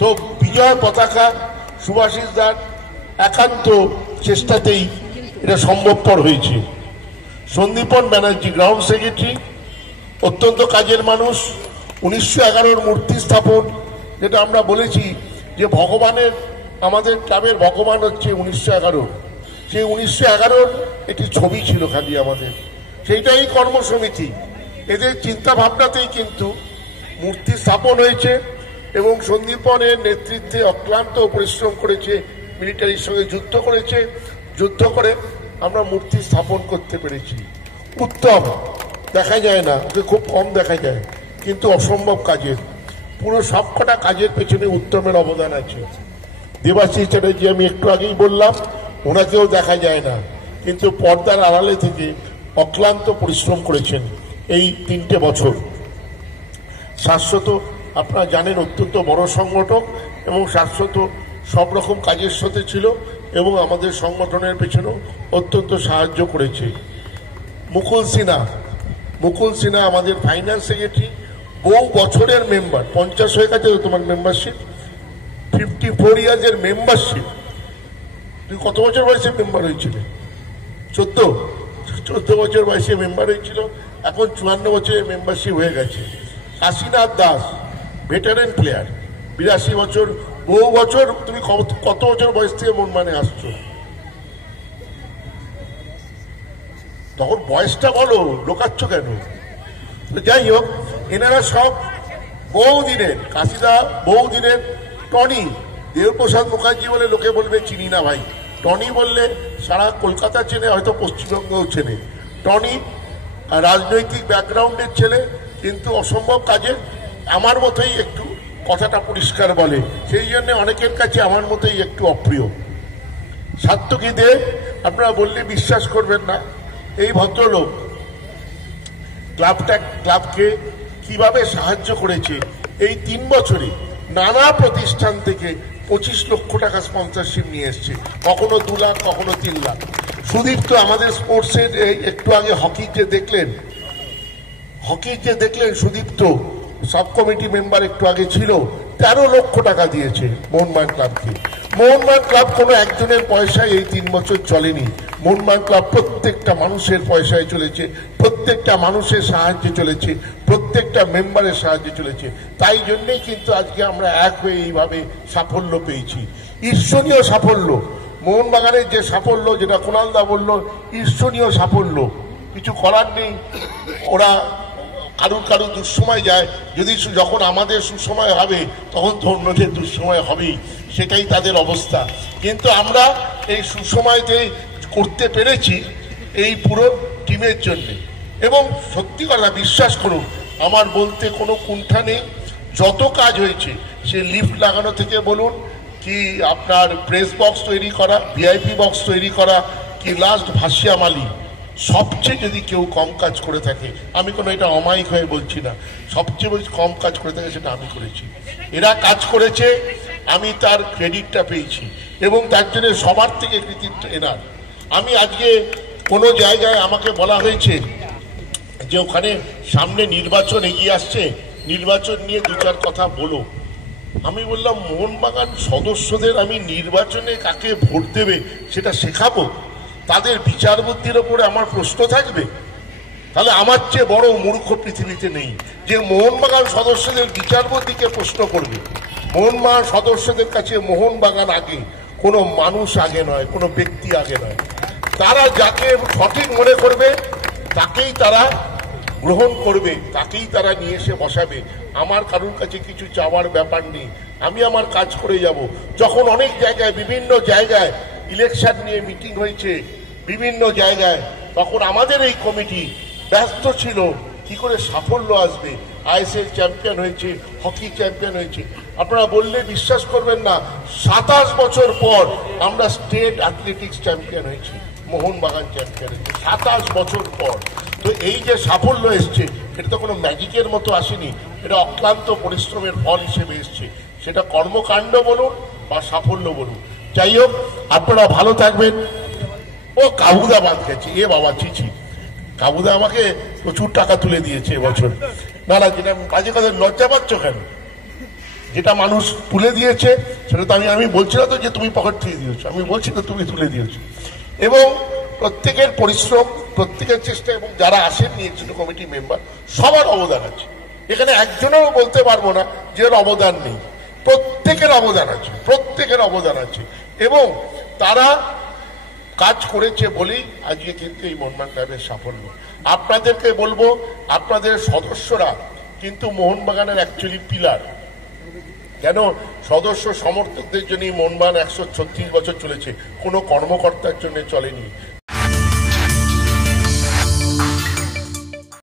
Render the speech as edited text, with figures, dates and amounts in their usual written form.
তো বিজয় পতাকা সুভাষিস দার একান্ত চেষ্টাতেই এটা সম্ভবপর হয়েছে। সন্দীপন ব্যানার্জি গ্রাউন্ড সেক্রেটারি, অত্যন্ত কাজের মানুষ। 1911 মূর্তি স্থাপন, যেটা আমরা বলেছি যে ভগবানের, আমাদের ক্লাবের ভগবান হচ্ছে 1911, সেই 1911 একটি ছবি ছিল খালি আমাদের, সেইটাই কর্মসমিতি। এদের চিন্তা ভাবনাতেই কিন্তু মূর্তি স্থাপন হয়েছে এবং সন্দীপনের নেতৃত্বে অক্লান্ত পরিশ্রম করেছে, মিলিটারির সঙ্গে যুদ্ধ করেছে, যুদ্ধ করে আমরা মূর্তি স্থাপন করতে পেরেছি। উত্তম দেখা যায় না, ওকে খুব কম দেখা যায়, কিন্তু অসম্ভব কাজের, পুরো সবকটা কাজের পেছনে উত্তমের অবদান আছে। দেবাশিস চ্যাটার্জি আমি একটু আগেই বললাম, ওনাকেও দেখা যায় না, কিন্তু পর্দার আড়ালে থেকে অক্লান্ত পরিশ্রম করেছেন এই 3টে বছর। শাশ্বত আপনারা জানেন অত্যন্ত বড় সংগঠক এবং শাশ্বত সব রকম কাজের সাথে ছিল এবং আমাদের সংগঠনের পেছনেও অত্যন্ত সাহায্য করেছে। মুকুল সিনহা আমাদের ফাইন্যান্স সেক্রেটারি, বহু বছরের মেম্বার, 50 হয়ে গেছে তো তোমার মেম্বারশিপ, 54 ইয়ার্সের মেম্বারশিপ। তুই কত বছর বয়সে মেম্বার হয়েছিল? 14 বছর বয়সে মেম্বার হয়েছিল, এখন 54 বছরের মেম্বারশিপ হয়ে গেছে। কাশীনাথ দাস ভেটারেন প্লেয়ার, 82 বছর, বহু বছর। তুমি কত বছর বয়স থেকে মনমানে আসছো? তখন বয়সটা বলো, লোকাচ্ছ কেন? যাই হোক, এনারা সব বহুদিনের, কাশিদা বহুদিনের। টনি দেবপ্রসাদ মুখার্জি বলে লোকে বলবে চিনি না ভাই, টনি বললে সারা কলকাতা চেনে, হয়তো পশ্চিমবঙ্গও চেনে। টনি রাজনৈতিক ব্যাকগ্রাউন্ডের ছেলে, কিন্তু অসম্ভব কাজের, আমার মতোই একটু কথাটা পরিষ্কার বলে, সেই জন্য অনেকের কাছে আমার মতোই একটু অপ্রিয়। সাত্তকী দে আপনারা বললে বিশ্বাস করবেন না, এই ভদ্রলোক ক্লাবকে কিভাবে সাহায্য করেছে এই 3 বছরে। নানা প্রতিষ্ঠান থেকে 25 লক্ষ টাকা স্পন্সরশিপ নিয়ে এসছে, কখনো 2 লাখ, কখনো 3 লাখ। সুদীপ্ত আমাদের স্পোর্টসের একটু আগে হকির যে দেখলেন সুদীপ্ত সাব কমিটি মেম্বার একটু আগে ছিল, 13 লক্ষ টাকা দিয়েছে মোহনবাগান ক্লাবকে। মোহনবাগান ক্লাব কোনো একজনের পয়সায় এই 3 বছর চলেনি। মোহনবাগান ক্লাব প্রত্যেকটা মানুষের পয়সায় চলেছে, প্রত্যেকটা মানুষের সাহায্যে চলেছে, প্রত্যেকটা মেম্বারের সাহায্যে চলেছে। তাই জন্যই কিন্তু আজকে আমরা এক হয়ে এইভাবে সাফল্য পেয়েছি, ঈর্ষণীয় সাফল্য। মোহনবাগানের যে সাফল্য, যেটা কুণালদা বলল, ঈর্ষণীয় সাফল্য, কিছু করার নেই। ওরা কারুর দুঃসময় যায়, যদি যখন আমাদের সুসময় হবে তখন তো অন্যদের দুঃসময় হবেই, সেটাই তাদের অবস্থা। কিন্তু আমরা এই সুসময়তে করতে পেরেছি এই পুরো টিমের জন্য। এবং সত্যি কথা বিশ্বাস করুন, আমার বলতে কোনো কুণ্ঠা নেই, যত কাজ হয়েছে, সে লিফট লাগানো থেকে বলুন, কি আপনার প্রেস বক্স তৈরি করা, ভিআইপি বক্স তৈরি করা, কি লাস্ট ভাসিয়া মালি, সবচেয়ে যদি কেউ কম কাজ করে থাকে, আমি কোনো এটা অমায়িক হয়ে বলছি না, সবচেয়ে বেশি কম কাজ করে থাকে সেটা আমি করেছি। এরা কাজ করেছে, আমি তার ক্রেডিটটা পেয়েছি এবং তার জন্য সবার থেকে কৃতিত্ব এনার। আমি আজকে কোনো জায়গায় আমাকে বলা হয়েছে যে ওখানে সামনে নির্বাচন এগিয়ে আসছে, নির্বাচন নিয়ে 2-4 কথা বলো। আমি বললাম, মোহনবাগান সদস্যদের আমি নির্বাচনে কাকে ভোট দেবে সেটা শেখাবো? তাদের বিচার বুদ্ধির ওপরে আমার প্রশ্ন থাকবে? তাহলে আমার চেয়ে বড় মূর্খ পৃথিবীতে নেই যে মোহনবাগান সদস্যদের বিচার বুদ্ধিকে প্রশ্ন করবে। মোহনবাগান সদস্যদের কাছে মোহনবাগান আগে, কোনো মানুষ আগে নয়, কোনো ব্যক্তি আগে নয়। তারা যাকে সঠিক মনে করবে তাকেই তারা গ্রহণ করবে, তাকেই তারা নিয়ে এসে বসাবে। আমার কারোর কাছে কিছু চাওয়ার ব্যাপার নেই, আমি আমার কাজ করে যাব। যখন অনেক জায়গায়, বিভিন্ন জায়গায় ইলেকশন নিয়ে মিটিং হয়েছে বিভিন্ন জায়গায়, তখন আমাদের এই কমিটি ব্যস্ত ছিল কি করে সাফল্য আসবে। আইএসএল চ্যাম্পিয়ন হয়েছে, হকি চ্যাম্পিয়ন হয়েছে, আপনারা বললে বিশ্বাস করবেন না, 27 বছর পর আমরা স্টেট অ্যাথলেটিক্স চ্যাম্পিয়ন হয়েছি, মোহনবাগান চ্যাম্পিয়ন হয়েছে 27 বছর পর। তো এই যে সাফল্য এসছে, এটা তো কোনো ম্যাজিকের মতো আসেনি, এটা অক্লান্ত পরিশ্রমের ফল হিসেবে এসছে, সেটা কর্মকাণ্ড বলুন বা সাফল্য বলুন। যাই হোক, আপনারা ভালো থাকবেন। ও কাবুদা বাদ গেছে, এ বাবা চিচি, কাবুদা আমাকে প্রচুর টাকা তুলে দিয়েছে এবছর। না যেটা বাজে কথা, লজ্জা পাচ্ছ কেন? যেটা মানুষ তুলে দিয়েছে সেটা তো আমি বলছি না তো যে তুমি পকেট থেকে দিয়েছো, আমি বলছি তো তুমি তুলে দিয়েছো। এবং প্রত্যেকের পরিশ্রম, প্রত্যেকের চেষ্টা, এবং যারা আসেননি এক্সিকিউটিভ কমিটি মেম্বার সবার অবদান আছে। এখানে একজনেরও বলতে পারবো না যে ওর অবদান নেই, প্রত্যেকের অবদান আছে, প্রত্যেকের অবদান আছে। এবং তারা কাজ করেছে বলেই আজকে কিন্তু এই মোহনবাগান ক্লাবের সাফল্য। আপনাদেরকে বলবো, আপনাদের সদস্যরা কিন্তু মোহনবাগানের অ্যাকচুয়ালি পিলার। কেন? সদস্য সমর্থকদের জন্যই মোহনবাগান 136 বছর চলেছে, কোনো কর্মকর্তার জন্য চলেনি।